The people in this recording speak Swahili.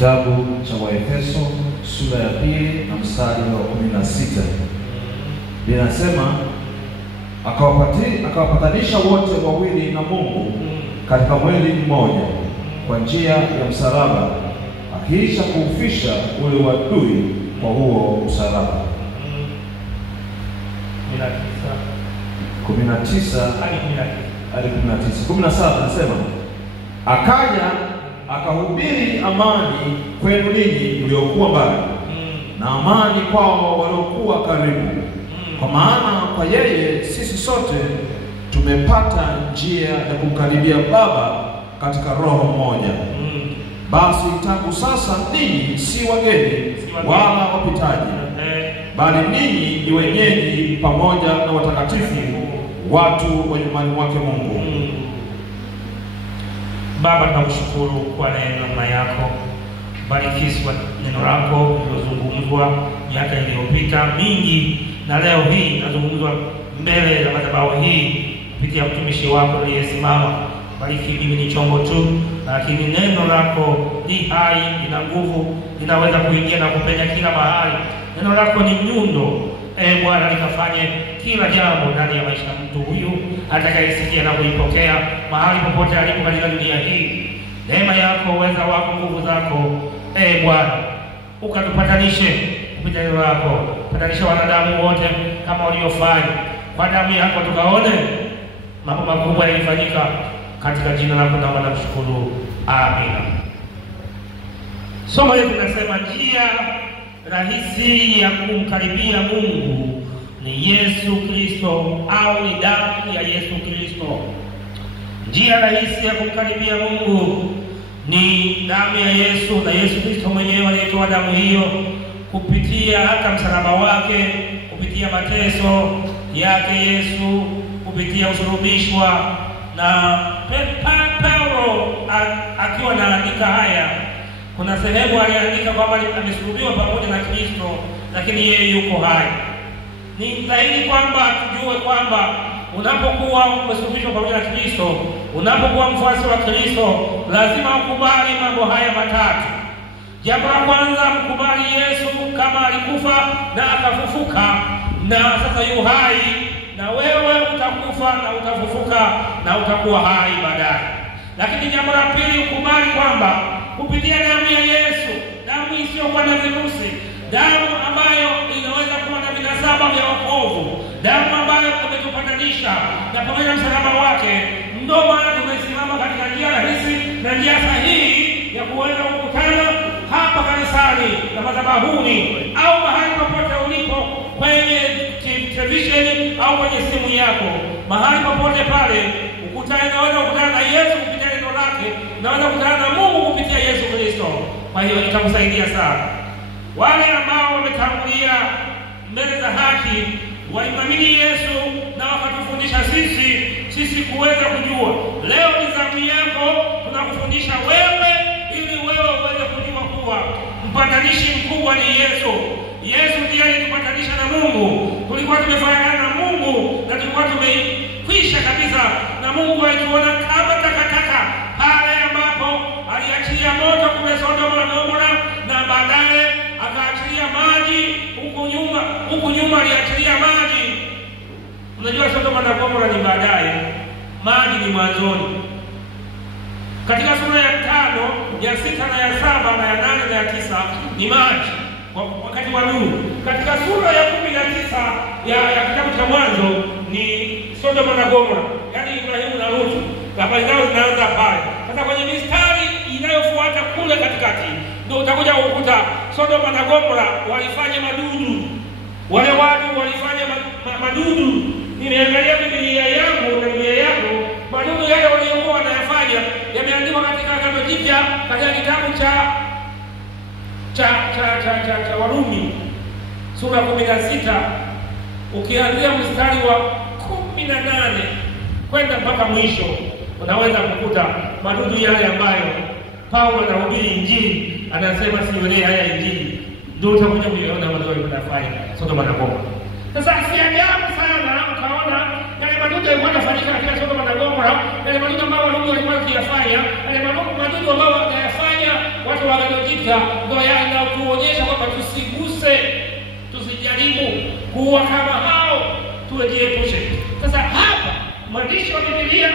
Kitabu cha Waefeso sura ya 2 na mstari wa 16. Linasema akawapatanisha wote wawili na Mungu katika mwili mmoja kwa njia ya msalaba, akiisha kuufisha ule uadui kwa huo msalaba. 19 hadi 19. Nasema akaja akahubiri amani kwenu ninyi mliokuwa mbali, na amani kwao waliokuwa karibu. Kwa maana kwa yeye sisi sote tumepata njia ya kumkaribia Baba katika roho mmoja. Basi tangu sasa ninyi si wageni wala wapitaji, bali ninyi ni wenyeji pamoja na watakatifu, watu wa nyumbani mwake Mungu. Baba, tunakushukuru kwa neema yako. Bariki kwa neno lako lililozungumzwa miaka iliyopita mingi, na leo hii nazungumzwa mbele ya madhabahu hii kupitia mtumishi wako aliyesimama. Bariki, mimi ni chombo tu, lakini neno lako ni hai, lina nguvu, linaweza kuingia na kupenya kila mahali. Neno lako ni nyundo, Bwana, likafanye kila jambo ndani ya maisha ya mtu huyu atakayesikia na kuipokea mahali popote alipo katika dunia hii. Neema yako, uweza wako, nguvu zako, Bwana, ukatupatanishe kupitia neno lako. Patanisha wanadamu wote kama waliofanya kwa damu yako, tukaone mambo makubwa yalifanyika katika jina lako, na nakushukuru. Amina. Somo letu linasema njia rahisi ya kumkaribia Mungu ni Yesu Kristo, au ni damu ya Yesu Kristo. Njia rahisi ya kumkaribia Mungu ni damu ya Yesu, na Yesu Kristo mwenyewe alitoa damu hiyo kupitia hata msalaba wake, kupitia mateso yake Yesu, kupitia usulubishwa. Na Paulo akiwa anaandika haya, kuna sehemu aliandika kwamba amesulubiwa pamoja na Kristo, lakini yeye yuko hai. Ni dhahiri kwamba tujue kwamba unapokuwa umesulubishwa pamoja na Kristo, unapokuwa mfuasi wa Kristo, lazima ukubali mambo haya matatu. Jambo la kwanza, mkubali Yesu kama alikufa na akafufuka, na sasa yu hai, na wewe utakufa na utafufuka na utakuwa hai baadaye. Lakini jambo la pili, ukubali kwamba kupitia damu ya Yesu, damu isiyokuwa na virusi, damu ambayo inaweza kuwa na vinasaba vya wokovu, damu ambayo imetupatanisha na pamoja na msalaba wake, ndio maana tumesimama katika njia rahisi na njia sahihi ya kuweza kukutana hapa kanisani na madhabahuni, au mahali popote ulipo, kwenye televisheni au kwenye simu yako, mahali popote pale ukutane. Naweza kukutana na Yesu kupitia neno lake, naweza kukutana na Mungu kupitia Yesu Kristo. Kwa hiyo itakusaidia sana. Wale ambao wametangulia mbele za haki waimamini Yesu na wakatufundisha sisi kuweza kujua. Leo ni zamu yako, tunakufundisha wewe ili wewe uweze kujua kuwa mpatanishi mkubwa ni Yesu. Yesu ndiye alitupatanisha na Mungu. Tulikuwa tumefanana na Mungu na tulikuwa tumekwisha kabisa na Mungu. Alituona kama takataka pale ambapo aliachilia moto kule Sodoma na Gomora, na baadaye akaachilia maji huku nyuma aliachilia maji. Unajua Sodoma na Gomora ni baadaye, maji ni mwanzoni. Katika sura ya 5, ya 6 na ya 7 na ya 8 na ya 9 ni maji wakati wa Nuhu. Katika sura ya 19 ya kitabu cha Mwanzo ni Sodoma na Gomora, yaani Ibrahimu na Lutu. Habari zao zinaanza pale. Sasa kwenye mistari inayofuata kule katikati ndio utakuja kukuta Sodoma na Gomora walifanya madudu. Wale watu walifanya madudu. Nimeangalia Biblia yangu na Biblia yako, madudu yale waliokuwa wanayafanya yameandikwa katika Agano Jipya, katika kitabu cha Warumi sura 16, ukianzia mstari wa 18 kwenda mpaka mwisho, unaweza kukuta madudu yale ambayo Paulo anahubiri Injili, anasema siwelee haya Injili, ndio utakuja kuiona mazuri wanafanya Sodoma na Gomora. Sasa si ajabu sana ukaona yale madudu yalikuwa yanafanyika katika Sodoma na Gomora, yale madudu ambayo walikuwa wakiyafanya, yale madudu ambao wanayafanya watu wa Agano Jipya kufunga ndio yanatuonyesha kwamba tusiguse, tusijaribu kuwa kama hao, tujiepushe. Sasa hapa mwandishi wa Biblia